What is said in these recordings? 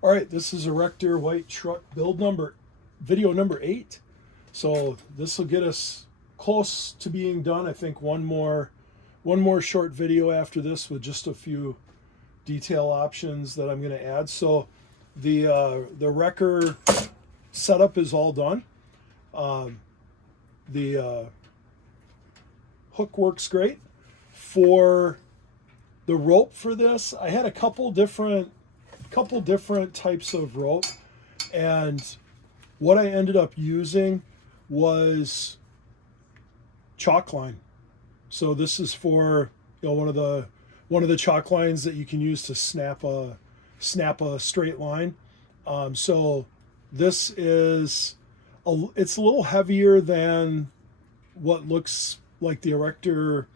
All right, this is Erector White Truck video number 8. So this will get us close to being done. I think one more short video after this with just a few detail options that I'm going to add. So the wrecker setup is all done. The hook works great. For the rope for this, I had a couple different types of rope, and what I ended up using was chalk line. So this is for one of the chalk lines that you can use to snap a straight line. So this is it's a little heavier than what looks like the erector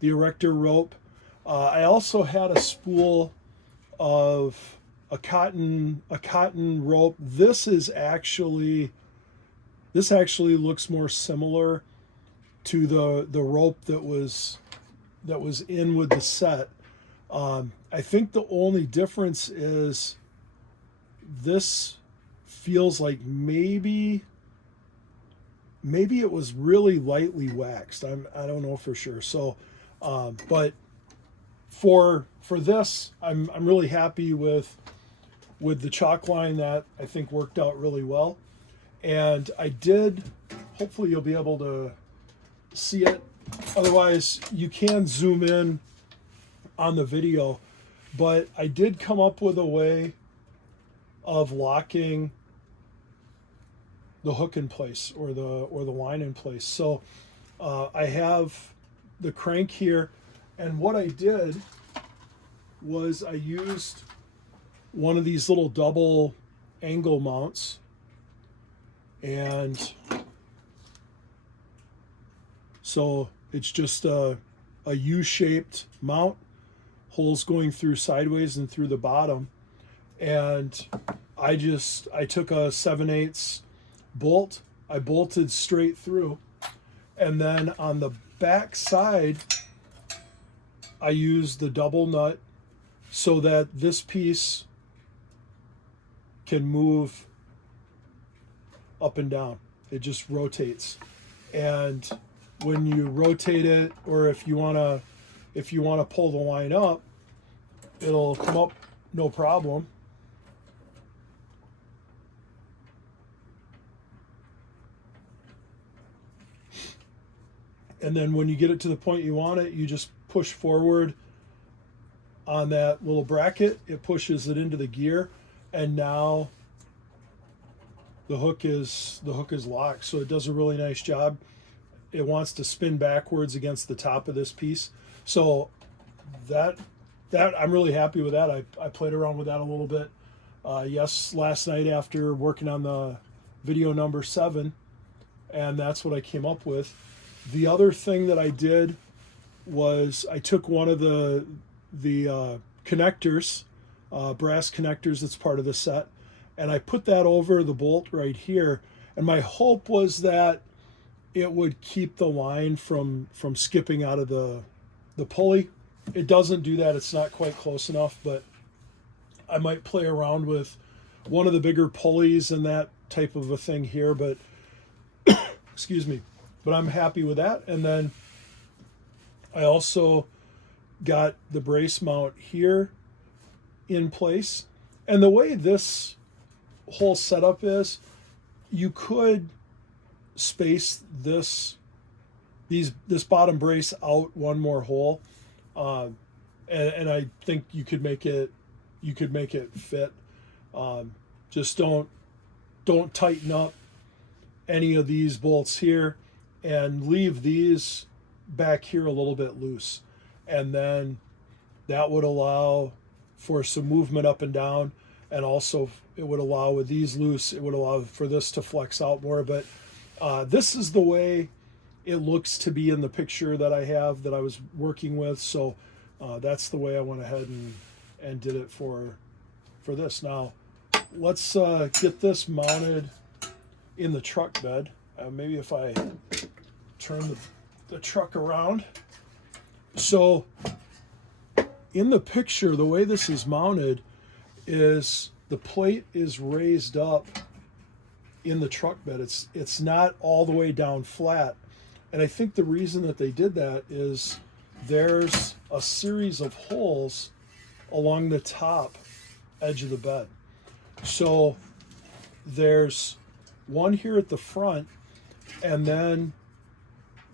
rope. I also had a spool of a cotton rope. This actually looks more similar to the rope that was in with the set. I think the only difference is this feels like maybe it was really lightly waxed. I don't know for sure. So, but for this, I'm really happy with the chalk line. That I think worked out really well. And I did, hopefully you'll be able to see it. Otherwise, you can zoom in on the video. But I did come up with a way of locking the hook in place, or the line in place. So I have the crank here, and what I did was I used one of these little double angle mounts, and so it's just a U-shaped mount, holes going through sideways and through the bottom. And I took a 7/8 bolt, I bolted straight through, and then on the back side I used the double nut so that this piece can move up and down. It just rotates, and when you rotate it, or if you want to pull the line up, it'll come up no problem. And then when you get it to the point you want it, you just push forward on that little bracket. It pushes it into the gear, and now the hook is locked. So it does a really nice job. It wants to spin backwards against the top of this piece. So that I'm really happy with that. I played around with that a little bit. Last night after working on the video number 7, and that's what I came up with. The other thing that I did was I took one of the connectors, brass connectors that's part of the set, and I put that over the bolt right here. And my hope was that it would keep the line from skipping out of the pulley. It doesn't do that. It's not quite close enough, but I might play around with one of the bigger pulleys and that type of a thing here. But excuse me. But I'm happy with that. And then I also got the brace mount here in place. And the way this whole setup is, you could space this bottom brace out one more hole, and I think you could make it fit. Just don't tighten up any of these bolts here, and leave these back here a little bit loose, and then that would allow for some movement up and down. And also it would allow, with these loose, it would allow for this to flex out more. But this is the way it looks to be in the picture that I have, that I was working with. So that's the way I went ahead and did it for this. Now let's get this mounted in the truck bed. Maybe if I turn the truck around. So in the picture, the way this is mounted is the plate is raised up in the truck bed. It's not all the way down flat. And I think the reason that they did that is there's a series of holes along the top edge of the bed. So there's one here at the front, and then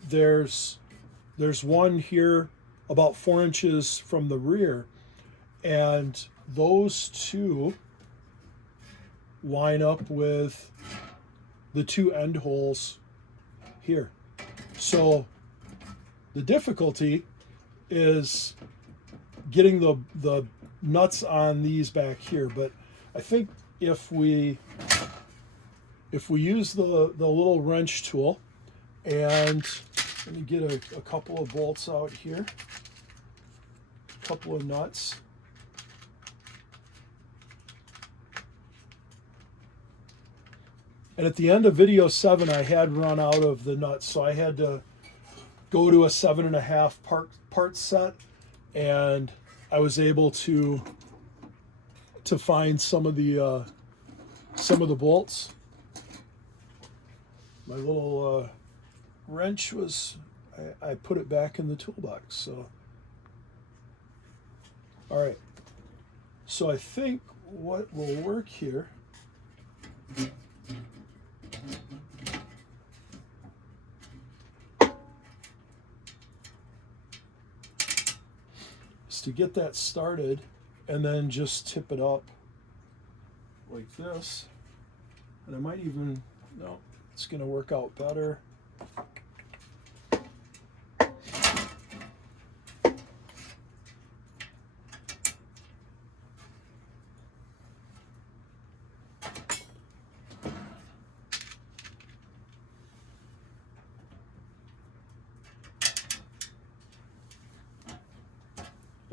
there's one here about 4 inches from the rear, and those two line up with the two end holes here. So the difficulty is getting the nuts on these back here, but I think if we use the little wrench tool, and let me get a couple of bolts out here, a couple of nuts. And at the end of video 7, I had run out of the nuts, so I had to go to a 7.5 part set, and I was able to find some of the bolts. My little wrench was, I put it back in the toolbox. So, all right. So I think what will work here is to get that started and then just tip it up like this. And I might even, no, it's going to work out better.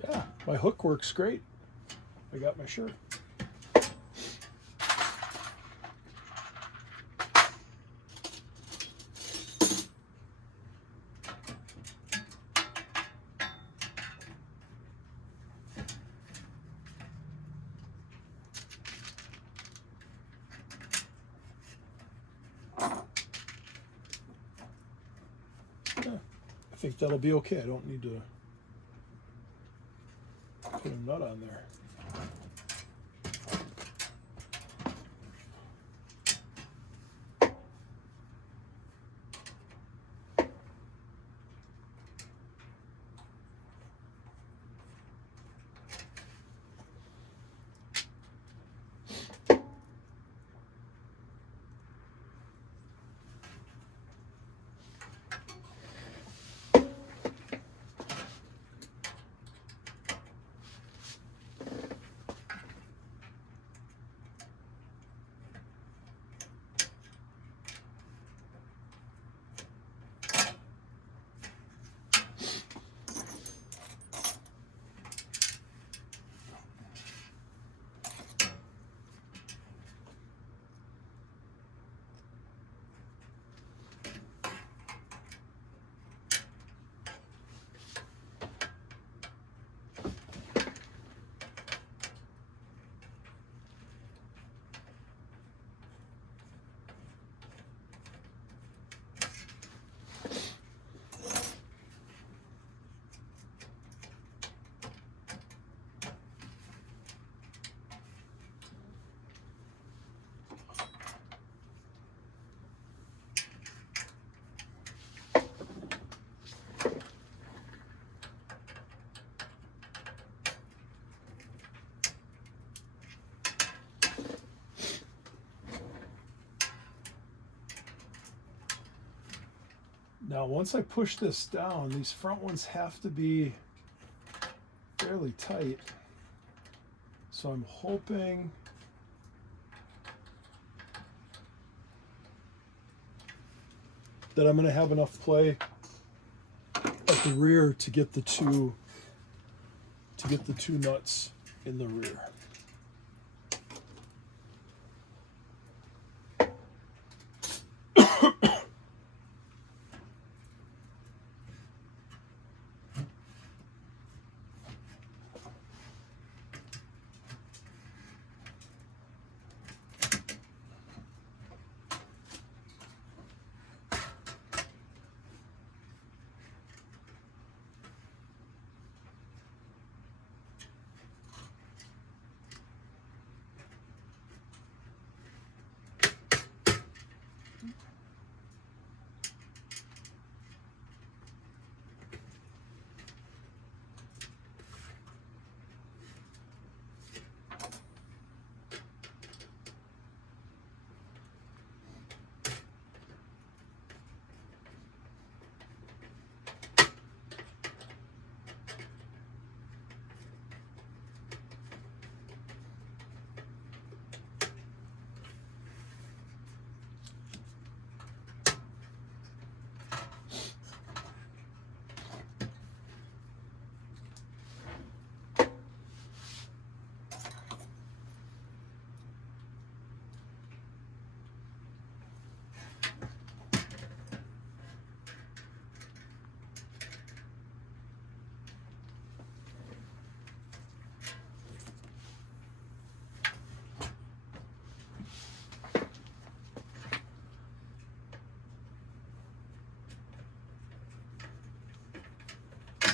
Yeah, my hook works great. I got my shirt. Yeah, I think that'll be okay. I don't need to put a nut on there. Now, once I push this down, these front ones have to be fairly tight. So I'm hoping that I'm going to have enough play at the rear to get the two nuts in the rear.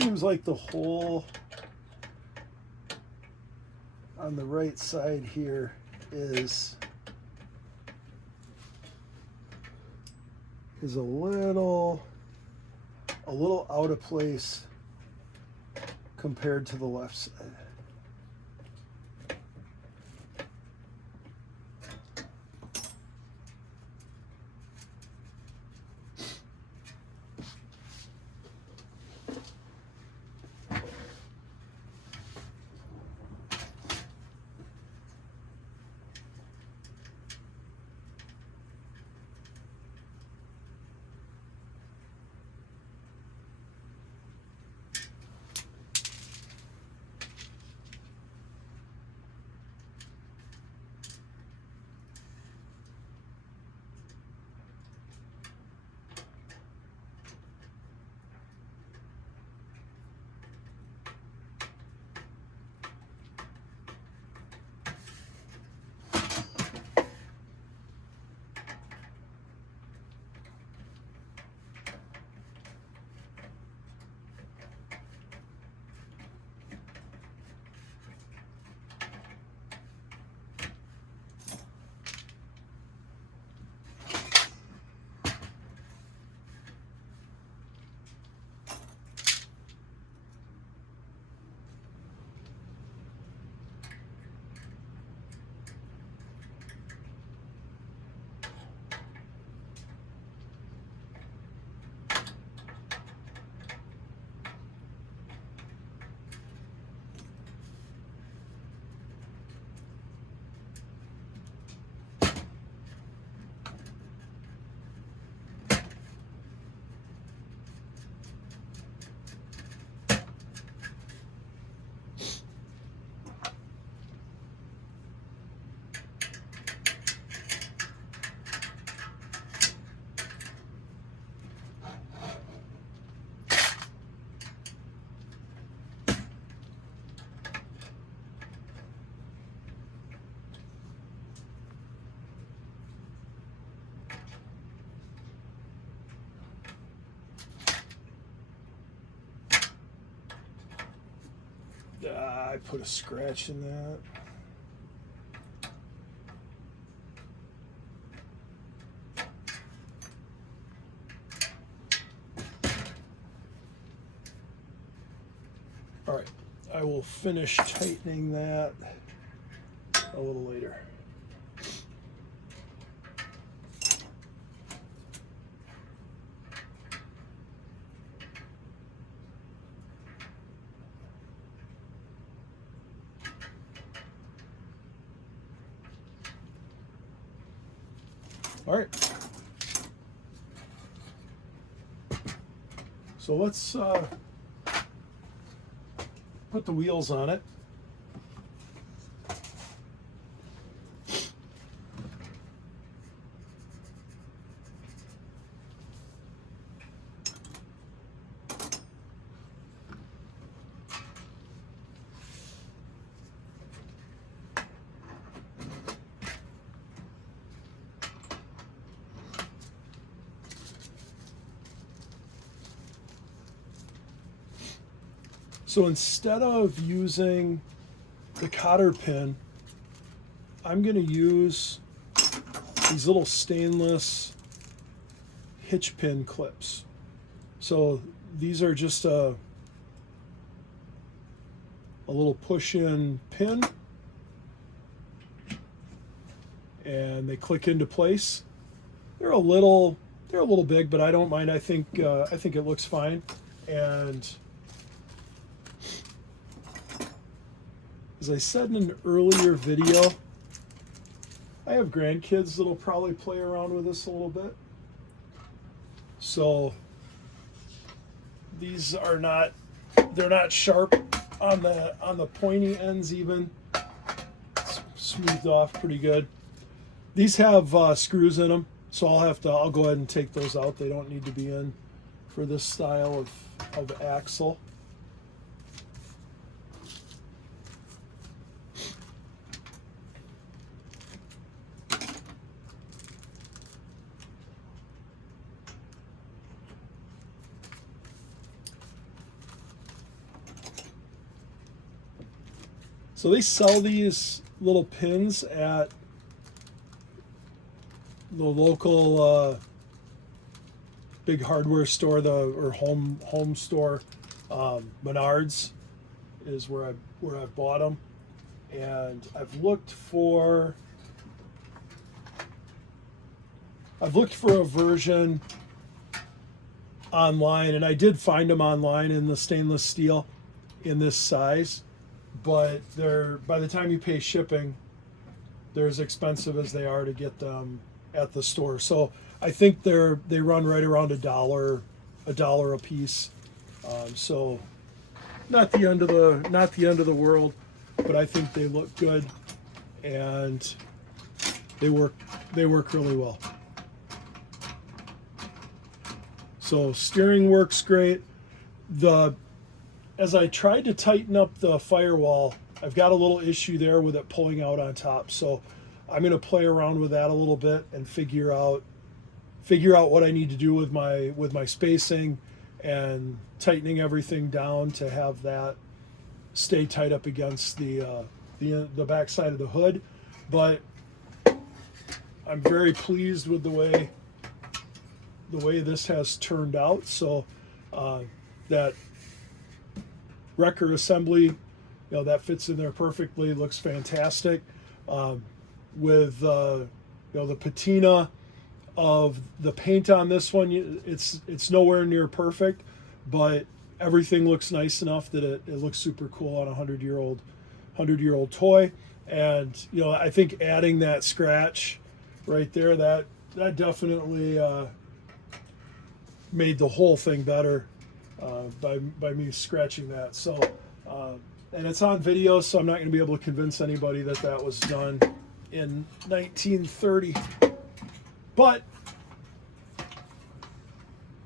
seems like the hole on the right side here is a little out of place compared to the left side. I put a scratch in that. All right, I will finish tightening that a little later. All right, so let's put the wheels on it. So instead of using the cotter pin, I'm going to use these little stainless hitch pin clips. So these are just a little push-in pin, and they click into place. They're a little big, but I don't mind. I think it looks fine. And as I said in an earlier video, I have grandkids that'll probably play around with this a little bit. So these are not, they're not sharp on the pointy ends even. It's smoothed off pretty good. These have screws in them, so I'll go ahead and take those out. They don't need to be in for this style of axle. So they sell these little pins at the local big hardware store, or home store. Menards is where I bought them, and I've looked for a version online, and I did find them online in the stainless steel in this size, but they're, by the time you pay shipping, they're as expensive as they are to get them at the store. So I think they run right around $1 a piece. So not the end of the world, but I think they look good and they work really well. So steering works great. As I tried to tighten up the firewall, I've got a little issue there with it pulling out on top. So I'm going to play around with that a little bit and figure out what I need to do with my spacing and tightening everything down to have that stay tight up against the back side of the hood. But I'm very pleased with the way this has turned out. So that wrecker assembly, that fits in there perfectly. Looks fantastic. With the patina of the paint on this one, it's nowhere near perfect, but everything looks nice enough that it looks super cool on a 100-year-old toy. And I think adding that scratch right there, that definitely made the whole thing better by me scratching that. So and it's on video, so I'm not going to be able to convince anybody that was done in 1930. But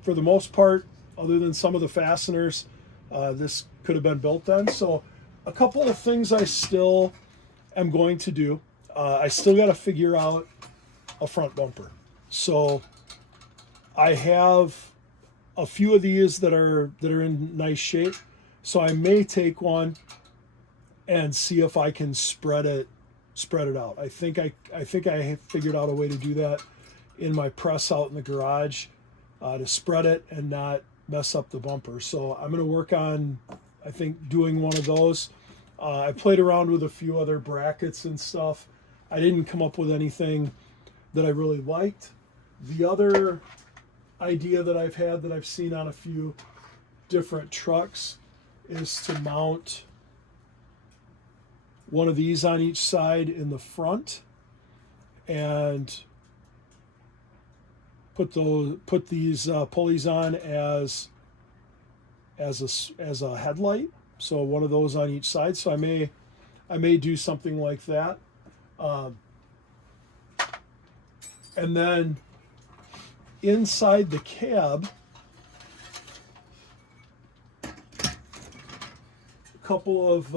for the most part, other than some of the fasteners, this could have been built then. So a couple of things I still am going to do. I still got to figure out a front bumper. So I have a few of these that are in nice shape. So I may take one and see if I can spread it out. I think I figured out a way to do that in my press out in the garage, to spread it and not mess up the bumper. So I'm going to work on, I think, doing one of those. I played around with a few other brackets and stuff. I didn't come up with anything that I really liked. The other idea that I've had that I've seen on a few different trucks is to mount one of these on each side in the front and put these pulleys on as a headlight. So one of those on each side. So I may do something like that. And then inside the cab, a couple of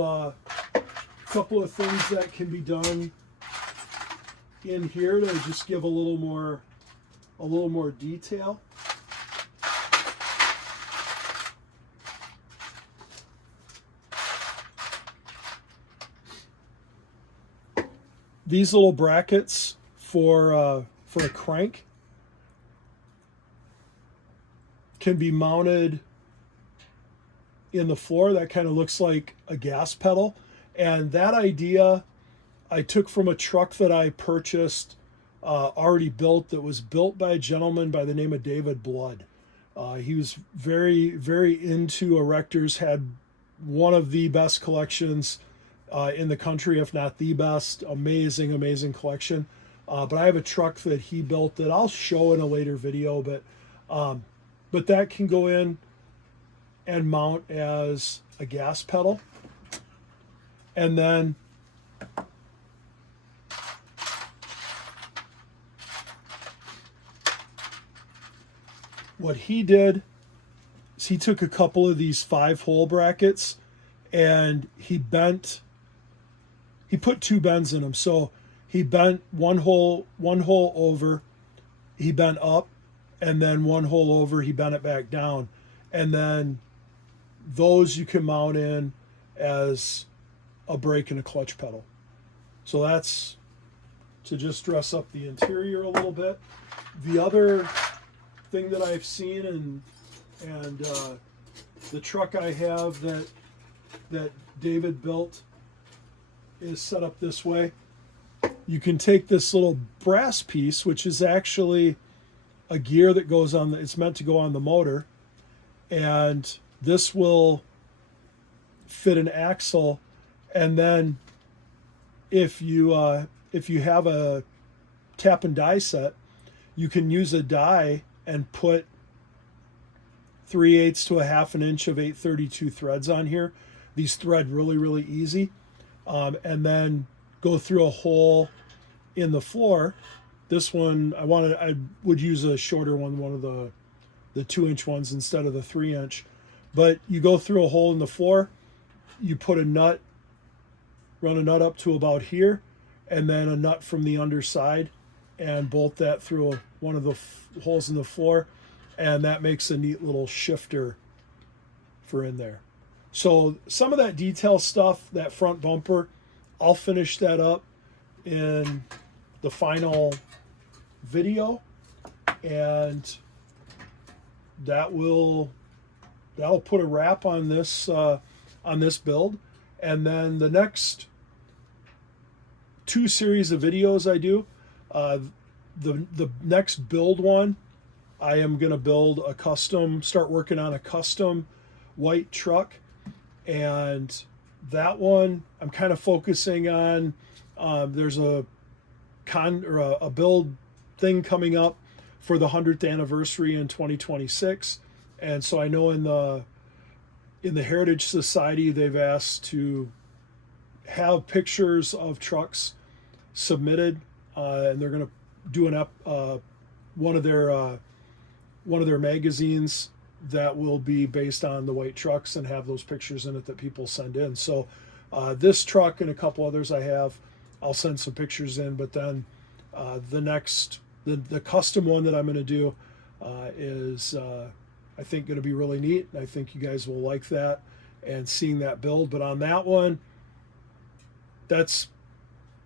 things that can be done in here to just give a little more detail. These little brackets for a crank can be mounted in the floor. That kind of looks like a gas pedal. And that idea I took from a truck that I purchased already built, that was built by a gentleman by the name of David Blood. He was very, very into Erectors, had one of the best collections in the country, if not the best. Amazing collection. But I have a truck that he built that I'll show in a later video, but that can go in and mount as a gas pedal. And then what he did is he took a couple of these 5-hole brackets and he put 2 bends in them. So he bent one hole over, he bent up, and then one hole over, he bent it back down. And then those you can mount in as a brake and a clutch pedal. So that's to just dress up the interior a little bit. The other thing that I've seen, and the truck I have that David built is set up this way. You can take this little brass piece, which is actually a gear that goes on it's meant to go on the motor, and this will fit an axle. And then if you have a tap and die set, you can use a die and put 3/8 to a half an inch of 832 threads on here. These thread really, really easy. And then go through a hole in the floor. This one, I would use a shorter one of the 2-inch ones instead of the 3-inch. But you go through a hole in the floor, you put a nut, run a nut up to about here, and then a nut from the underside, and bolt that through one of the holes in the floor, and that makes a neat little shifter for in there. So some of that detail stuff, that front bumper, I'll finish that up in the final video, and that'll put a wrap on this build. And then the next 2 series of videos I do, the next build one, I am going to start working on a custom white truck. And that one I'm kind of focusing on, there's a build thing coming up for the 100th anniversary in 2026. And so I know in the Heritage Society, they've asked to have pictures of trucks submitted, and they're going to do one of their magazines that will be based on the white trucks and have those pictures in it that people send in. So this truck and a couple others I'll send some pictures in. But then the custom one that I'm going to do is I think going to be really neat. I think you guys will like that and seeing that build. But on that one, that's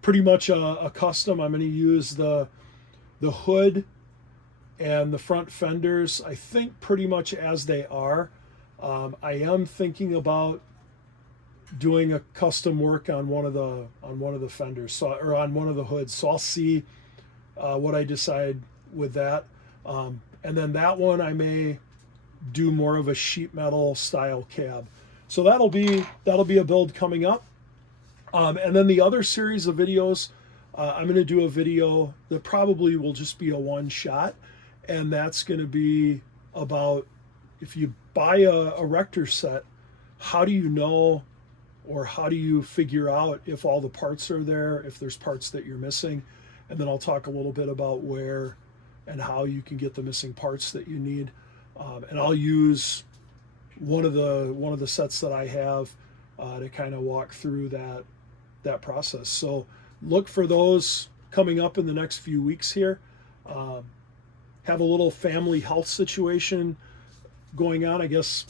pretty much a custom. I'm going to use the hood and the front fenders, I think, pretty much as they are. I am thinking about doing a custom work on one of the fenders, or on one of the hoods. So I'll see what I decide with that. And then that one I may do more of a sheet metal style cab. So that'll be a build coming up. And then the other series of videos, I'm going to do a video that probably will just be a one shot. And that's going to be about, if you buy a Erector set, how do you know, or how do you figure out if all the parts are there, if there's parts that you're missing. And then I'll talk a little bit about where and how you can get the missing parts that you need. And I'll use one of the sets that I have to kind of walk through that process. So look for those coming up in the next few weeks here. Have a little family health situation going on, I guess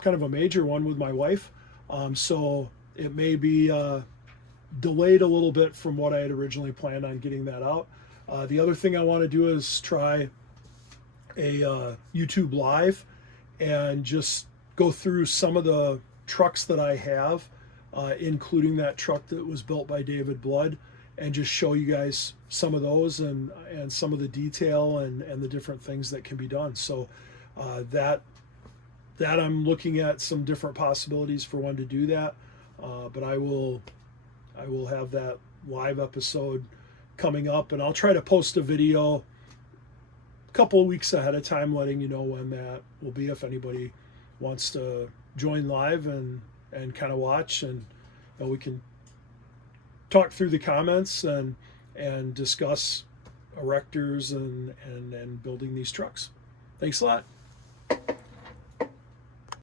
kind of a major one with my wife. So it may be delayed a little bit from what I had originally planned on getting that out. The other thing I want to do is try a YouTube live and just go through some of the trucks that I have, including that truck that was built by David Blood, and just show you guys some of those and some of the detail and the different things that can be done. So that I'm looking at some different possibilities for when to do that. But I will have that live episode coming up, and I'll try to post a video a couple of weeks ahead of time, letting you know when that will be, if anybody wants to join live and kind of watch, and we can talk through the comments and discuss erectors and building these trucks. Thanks a lot.